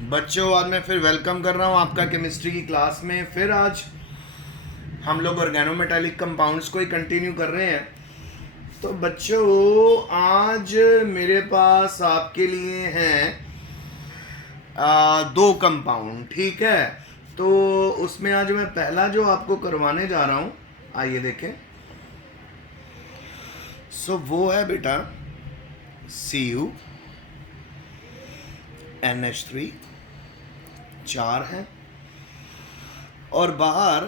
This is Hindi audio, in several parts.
बच्चों, आज मैं फिर वेलकम कर रहा हूँ आपका केमिस्ट्री की क्लास में। फिर आज हम लोग ऑर्गेनोमेटालिक कंपाउंड्स को ही कंटिन्यू कर रहे हैं। तो बच्चों, आज मेरे पास आपके लिए हैं दो कंपाउंड, ठीक है। तो उसमें आज मैं पहला जो आपको करवाने जा रहा हूँ, आइए देखें। वो है बेटा Cu NH3, 4 है, और बाहर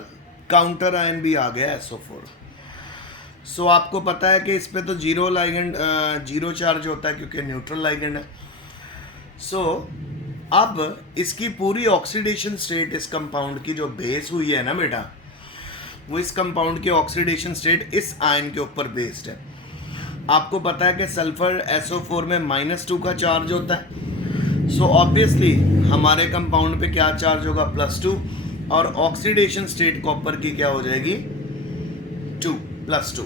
काउंटर आयन भी आ गया SO4। आपको पता है कि इस पे तो जीरो लाइगेंड, जीरो चार्ज होता है क्योंकि न्यूट्रल लाइगेंड है। अब इसकी पूरी ऑक्सीडेशन स्टेट इस कंपाउंड की जो बेस हुई है ना बेटा, वो इस कंपाउंड की ऑक्सीडेशन स्टेट इस आयन के ऊपर बेस्ड है। आपको पता है कि सल्फर SO4 में -2 का चार्ज होता है। ऑब्वियसली हमारे कंपाउंड पे क्या चार्ज होगा, +2, और ऑक्सीडेशन स्टेट कॉपर की क्या हो जाएगी, 2 +2।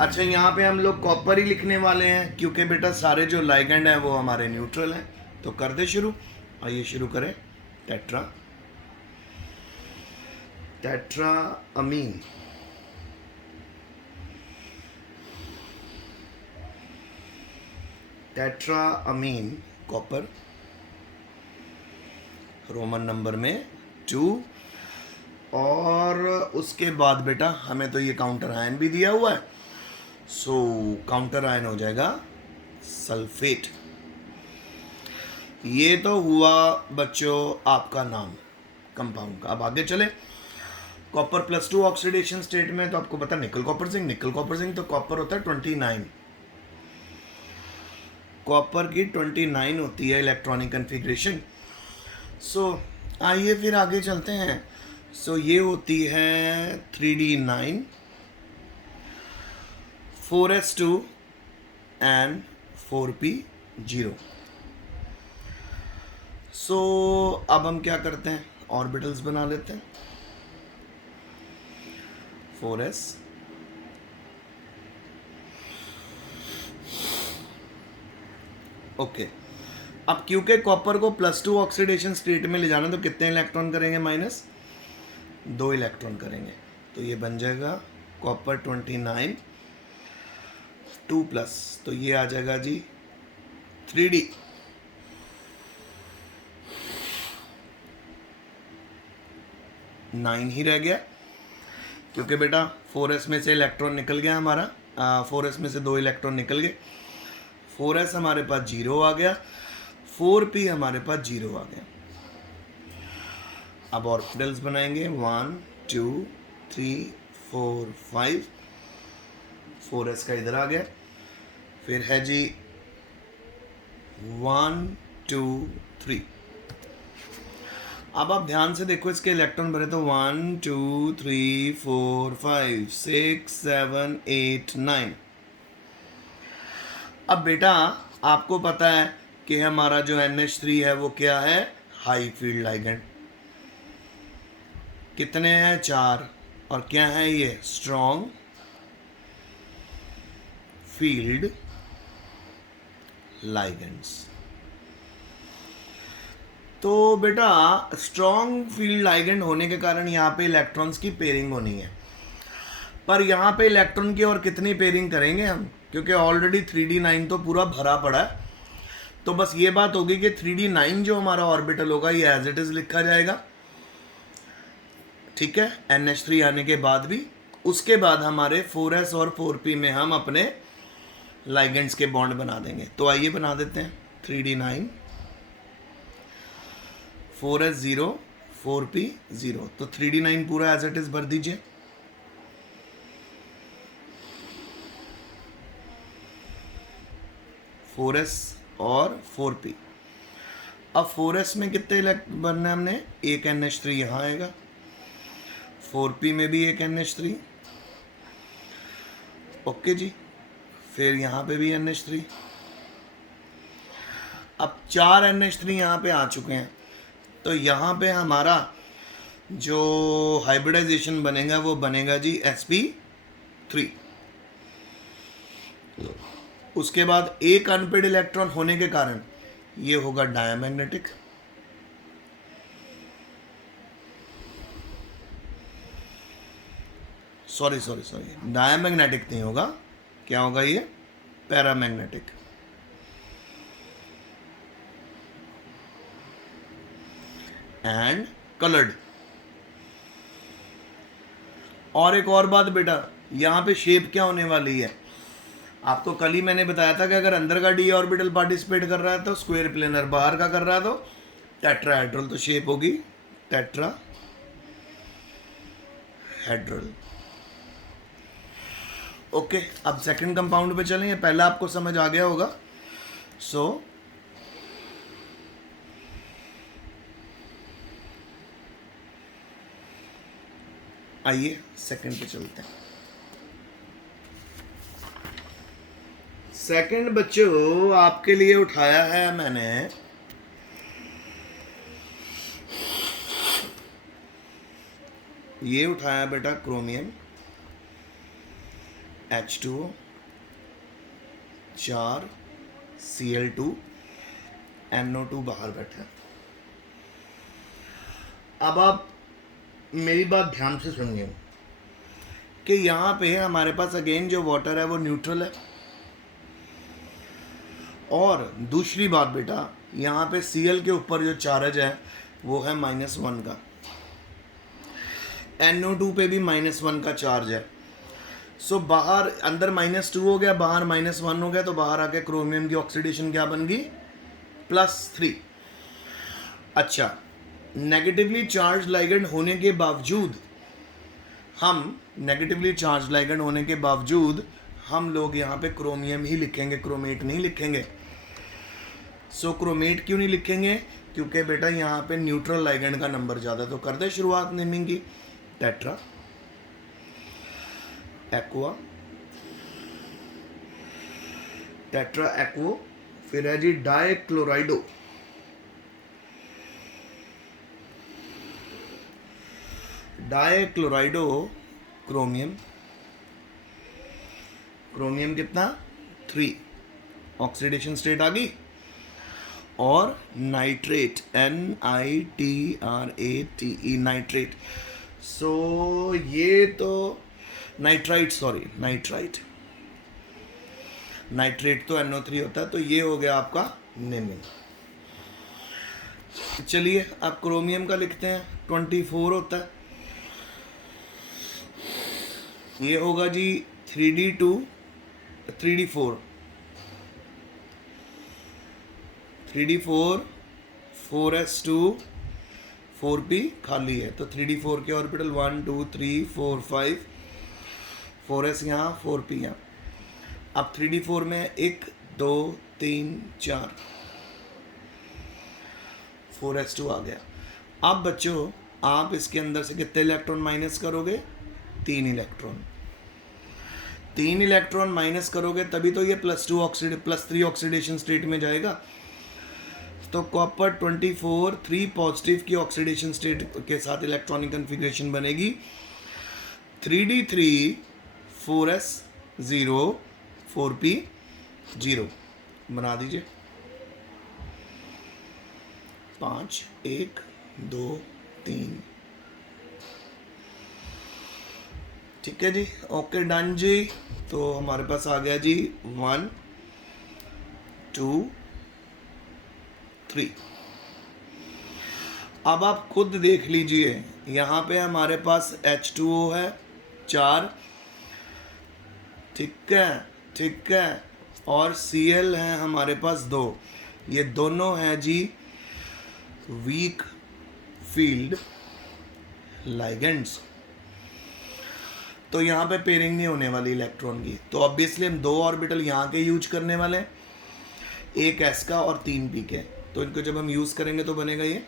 अच्छा, यहाँ पे हम लोग कॉपर ही लिखने वाले हैं क्योंकि बेटा सारे जो लाइगेंड हैं वो हमारे न्यूट्रल हैं। तो कर दे शुरू, आइए शुरू करें। Tetra amine, tetra amine copper, Roman number में 2। और उसके बाद बेटा हमें तो ये काउंटर आयन भी दिया हुआ है, काउंटर आयन हो जाएगा सल्फेट। ये तो हुआ बच्चों आपका नाम कंपाउंड का। अब आगे चले। कॉपर +2 ऑक्सीडेशन स्टेट में, तो आपको पता निकल कॉपर जिंक, तो कॉपर होता है 29। कॉपर की 29 होती है इलेक्ट्रॉनिक कन्फिग्रेशन। आइए फिर आगे चलते हैं। ये होती है 3D9, 4s2 एंड 4p0। अब हम क्या करते हैं, ऑर्बिटल्स बना लेते हैं। 4s, okay. अब क्योंकि कॉपर को +2 ऑक्सीडेशन स्टेट में ले जाना, तो कितने इलेक्ट्रॉन करेंगे, -2 इलेक्ट्रॉन करेंगे। तो ये बन जाएगा कॉपर 29 2+, तो ये आ जाएगा जी 3D। नाइन ही रह गया क्योंकि बेटा 4s में से इलेक्ट्रॉन निकल गया हमारा, 4s में से 2 इलेक्ट्रॉन निकल गए। 4s हमारे पास 0 आ गया, 4p हमारे पास 0 आ गया। अब ऑर्बिटल्स बनाएंगे 1 2 3 4 5। 4s का इधर आ गया, फिर है जी 1 2 3। अब आप ध्यान से देखो, इसके इलेक्ट्रॉन भरे तो 1 2 3 4 5 6 7 8 9। अब बेटा आपको पता है कि हमारा जो NH3 है वो क्या है, हाई फील्ड लाइगेंड। कितने हैं, 4। और क्या है ये, स्ट्रॉन्ग फील्ड लाइगेंड्स। तो बेटा स्ट्रॉन्ग फील्ड लाइगेंड होने के कारण यहाँ पे इलेक्ट्रॉन्स की पेयरिंग होनी है। पर यहाँ पे इलेक्ट्रॉन की और कितनी पेयरिंग करेंगे हम, क्योंकि ऑलरेडी 3D9 तो पूरा भरा पड़ा है। तो बस ये बात होगी कि 3D9 जो हमारा ऑर्बिटल होगा ये एज इट इज लिखा जाएगा, ठीक है, NH3 आने के बाद भी। उसके बाद हमारे 4s और 4p में हम अपने लाइगेंड्स के बॉन्ड बना देंगे। तो आइए बना देते हैं। 3D9, 4s 0, 4p 0। तो 3D9 पूरा एज इट इज भर दीजिए। (4s) और 4p। अब 4s में कितने बनना है हमने, एक NH3 यहाँ आएगा, 4p में भी एक NH3, ओके जी। फिर यहाँ पे भी NH3। अब 4 NH3 यहाँ पे आ चुके हैं। तो यहाँ पे हमारा जो हाइब्रिडाइजेशन बनेगा वो बनेगा जी sp3। उसके बाद एक अनपेड इलेक्ट्रॉन होने के कारण ये होगा डायमैग्नेटिक। सॉरी डायमैग्नेटिक नहीं होगा, क्या होगा ये, पैरामैग्नेटिक। And coloured. और एक और बात बेटा, यहाँ पे शेप क्या होने वाली है, आपको कल ही मैंने बताया था कि अगर अंदर का डी ऑर्बिटल पार्टिसिपेट कर रहा है तो स्क्वायर प्लेनर, बाहर का कर रहा है तो टेट्राहेड्रल, तो शेप होगी टेट्राहेड्रल। ओके, अब सेकंड कंपाउंड पे चलें, पहला आपको समझ आ गया होगा। सो आइए सेकंड पे चलते हैं। सेकंड बच्चों आपके लिए उठाया है मैंने ये उठाया बेटा क्रोमियम H2O 4 Cl2 NO2 बाहर बैठा। अब आप मेरी बात ध्यान से सुनिए कि यहाँ पे हमारे पास अगेन जो वाटर है वो न्यूट्रल है, और दूसरी बात बेटा यहाँ पे Cl के ऊपर जो चार्ज है वो है -1 का, NO2 पे भी -1 का चार्ज है। सो बाहर अंदर -2 हो गया, बाहर -1 हो गया, तो बाहर आके क्रोमियम की ऑक्सीडेशन क्या बन गई, +3। अच्छा, नेगेटिवली चार्ज लाइगेंड होने के बावजूद हम लोग यहाँ पे क्रोमियम ही लिखेंगे, क्रोमेट नहीं लिखेंगे। सो क्रोमेट क्यों नहीं लिखेंगे, क्योंकि बेटा यहाँ पे न्यूट्रल लाइगेंड का नंबर ज़्यादा। तो कर दे शुरुआत नेमिंग की, टेट्रा एक्वो, फिर है जी डाइक्लोराइडो, क्रोमियम कितना 3, ऑक्सीडेशन स्टेट आ गई। और नाइट्रेट NITRATE, नाइट्रेट। सो ये तो नाइट्राइट तो NO3 होता है, तो ये हो गया आपका नेमिंग। चलिए अब क्रोमियम का लिखते हैं, 24 होता है, ये होगा जी 3D4 4s2 4p खाली है, तो 3D4 के ऑर्बिटल 1 2 3 4 5, 4s यहाँ 4p यहाँ। अब 3D4 में 1 2 3 4 4s2 आ गया। अब बच्चों आप इसके अंदर से कितने इलेक्ट्रॉन माइनस करोगे, 3 इलेक्ट्रॉन माइनस करोगे, तभी तो ये +3 ऑक्सीडेशन स्टेट में जाएगा। तो कॉपर 24 3 पॉजिटिव की ऑक्सीडेशन स्टेट के साथ इलेक्ट्रॉनिक कन्फिग्रेशन बनेगी 3D3 4s0 4p0। बना दीजिए 5 1 2 3। ठीक है जी, ओके डन जी। तो हमारे पास आ गया जी 1 2 3। अब आप खुद देख लीजिए, यहाँ पे हमारे पास H2O है 4, ठीक है, और Cl है हमारे पास 2। ये दोनों हैं जी वीक फील्ड लाइगेंड्स, तो यहाँ पे पेयरिंग नहीं होने वाली इलेक्ट्रॉन की। तो ऑब्वियसली हम 2 ऑर्बिटल यहाँ के यूज करने वाले हैं, एक S का और 3 P के। तो इनको जब हम यूज करेंगे तो बनेगा ये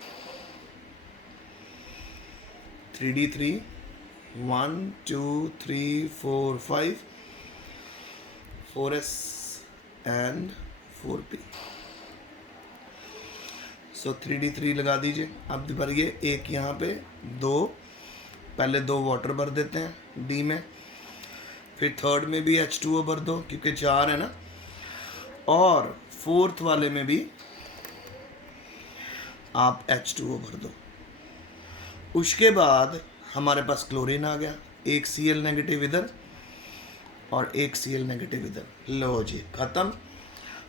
3D3 1 2 3 4 5 4s and 4p। So 3D3 लगा दीजिए। अब भरिए एक यहाँ पे 2, पहले 2 वाटर भर देते हैं D में, फिर थर्ड में भी H2O भर दो क्योंकि 4 है ना, और फोर्थ वाले में भी आप H2O भर दो। उसके बाद हमारे पास क्लोरीन आ गया, एक Cl नेगेटिव इधर और एक Cl नेगेटिव इधर। लो जी खत्म।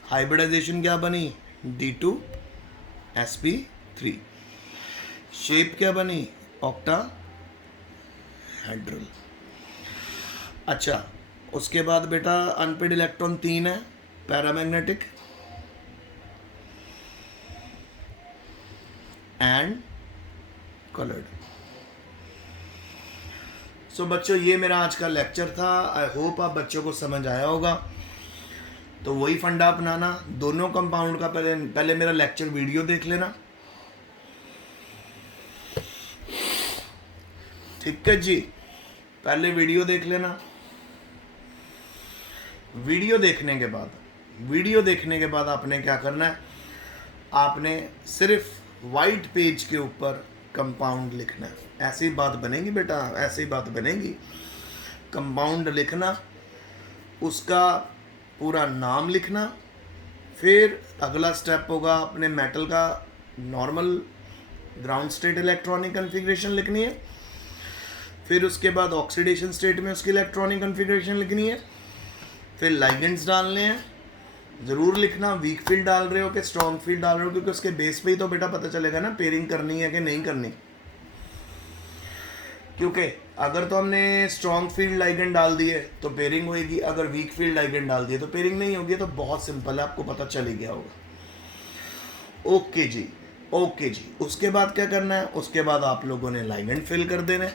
हाइब्रिडाइजेशन क्या बनी, D2sp3। शेप क्या बनी, ऑक्टाहेड्रल। अच्छा उसके बाद बेटा अनपेड इलेक्ट्रॉन 3 है, पैरामैग्नेटिक एंड कलर्ड। सो बच्चों ये मेरा आज का लेक्चर था। आई होप आप बच्चों को समझ आया होगा। तो वही फंडा अपनाना, दोनों कंपाउंड का पहले मेरा लेक्चर वीडियो देख लेना, ठीक है जी। पहले वीडियो देख लेना। वीडियो देखने के बाद आपने क्या करना है, आपने सिर्फ वाइट पेज के ऊपर कंपाउंड लिखना है। ऐसी बात बनेगी बेटा, ऐसी बात बनेगी। कंपाउंड लिखना, उसका पूरा नाम लिखना, फिर अगला स्टेप होगा अपने मेटल का normal ground state electronic configuration लिखनी है, फिर उसके बाद ऑक्सीडेशन स्टेट में उसकी इलेक्ट्रॉनिक कन्फिग्रेशन लिखनी है, फिर लाइगेंड्स डालने हैं। ज़रूर लिखना वीक फील्ड डाल रहे हो कि स्ट्रॉन्ग फील्ड डाल रहे हो, क्योंकि उसके बेस पे ही तो बेटा पता चलेगा ना पेयरिंग करनी है कि नहीं करनी। क्योंकि अगर तो हमने स्ट्रॉन्ग फील्ड लाइगेंड डाल दिए तो पेयरिंग होगी, अगर वीक फील्ड लाइगेंड डाल दिए तो पेयरिंग नहीं होगी। तो बहुत सिंपल है, आपको पता चल ही गया होगा। ओके जी, ओके जी। उसके बाद क्या करना है, उसके बाद आप लोगों ने लाइगेंड फिल कर देना है।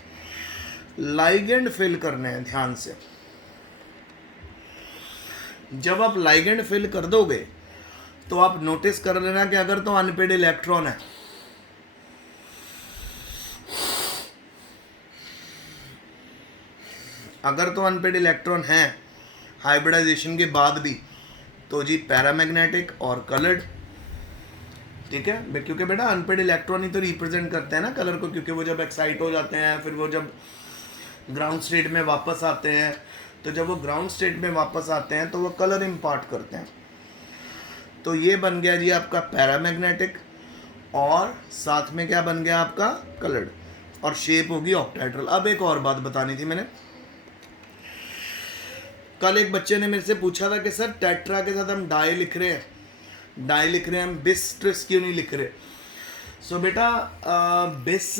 लाइगेंड फिल करने हैं ध्यान से। जब आप लाइगेंड फिल कर दोगे तो आप नोटिस कर लेना कि अगर तो अनपेड इलेक्ट्रॉन है, अगर तो अनपेड इलेक्ट्रॉन है हाइब्रिडाइजेशन के बाद भी, तो जी पैरामैग्नेटिक और कलर्ड, ठीक है। क्योंकि बेटा अनपेड इलेक्ट्रॉन ही तो रिप्रेजेंट करते हैं ना कलर को, क्योंकि वो जब एक्साइट हो जाते हैं, फिर वो जब ग्राउंड स्टेट में वापस आते हैं, तो जब वो ग्राउंड स्टेट में वापस आते हैं तो वो कलर इम्पार्ट करते हैं। तो ये बन गया जी आपका पैरामैग्नेटिक, और साथ में क्या बन गया आपका कलर्ड, और शेप होगी ऑक्टाहेड्रल। अब एक और बात बतानी थी मैंने। कल एक बच्चे ने मेरे से पूछा था कि सर टेट्रा के साथ हम डाई लिख रहे हैं, हम बिस ट्रेस क्यों नहीं लिख रहे। सो बेटा बिस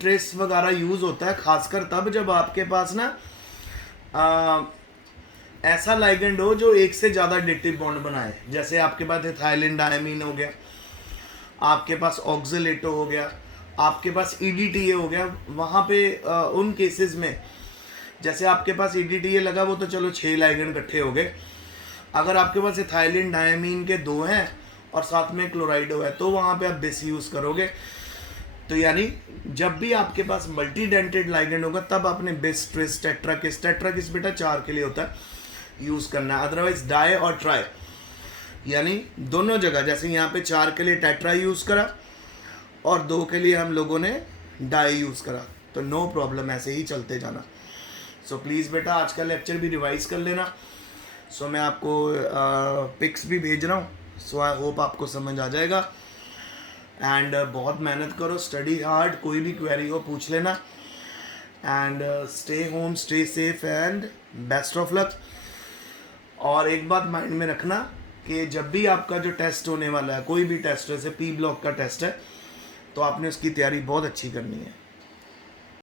ट्रेस वगैरह यूज़ होता है खासकर तब जब आपके पास ना ऐसा लाइगेंड हो जो एक से ज़्यादा एडिटिव बॉन्ड बनाए। जैसे आपके पास एथिलीन डायमीन हो गया, आपके पास ऑक्सिलेटो हो गया, आपके पास EDTA हो गया। वहाँ पे उन केसेस में जैसे आपके पास EDTA लगा, वो तो चलो 6 लाइगेंड इकट्ठे हो गए। अगर आपके पास एथिलीन डायमीन के 2 हैं और साथ में क्लोराइडो है, तो वहाँ पे आप बिस यूज़ करोगे। तो यानी जब भी आपके पास मल्टी डेंटेड लाइगेंड होगा तब आपने बिस ट्रिस टेट्राकिस बेटा 4 के लिए होता है, यूज़ करना है। अदरवाइज डाई और ट्राई यानी दोनों जगह, जैसे यहाँ पे 4 के लिए टेट्रा यूज़ करा और 2 के लिए हम लोगों ने डाई यूज़ करा, तो नो प्रॉब्लम, ऐसे ही चलते जाना। सो प्लीज़ बेटा आज का लेक्चर भी रिवाइज कर लेना। सो मैं आपको पिक्स भी भेज रहा हूँ, सो आई होप आपको समझ आ जाएगा। एंड बहुत मेहनत करो, स्टडी हार्ड, कोई भी क्वेरी हो पूछ लेना। And stay home, stay safe and best of luck. और एक बात माइंड में रखना कि जब भी आपका जो टेस्ट होने वाला है, कोई भी टेस्ट, जैसे P ब्लॉक का टेस्ट है, तो आपने उसकी तैयारी बहुत अच्छी करनी है।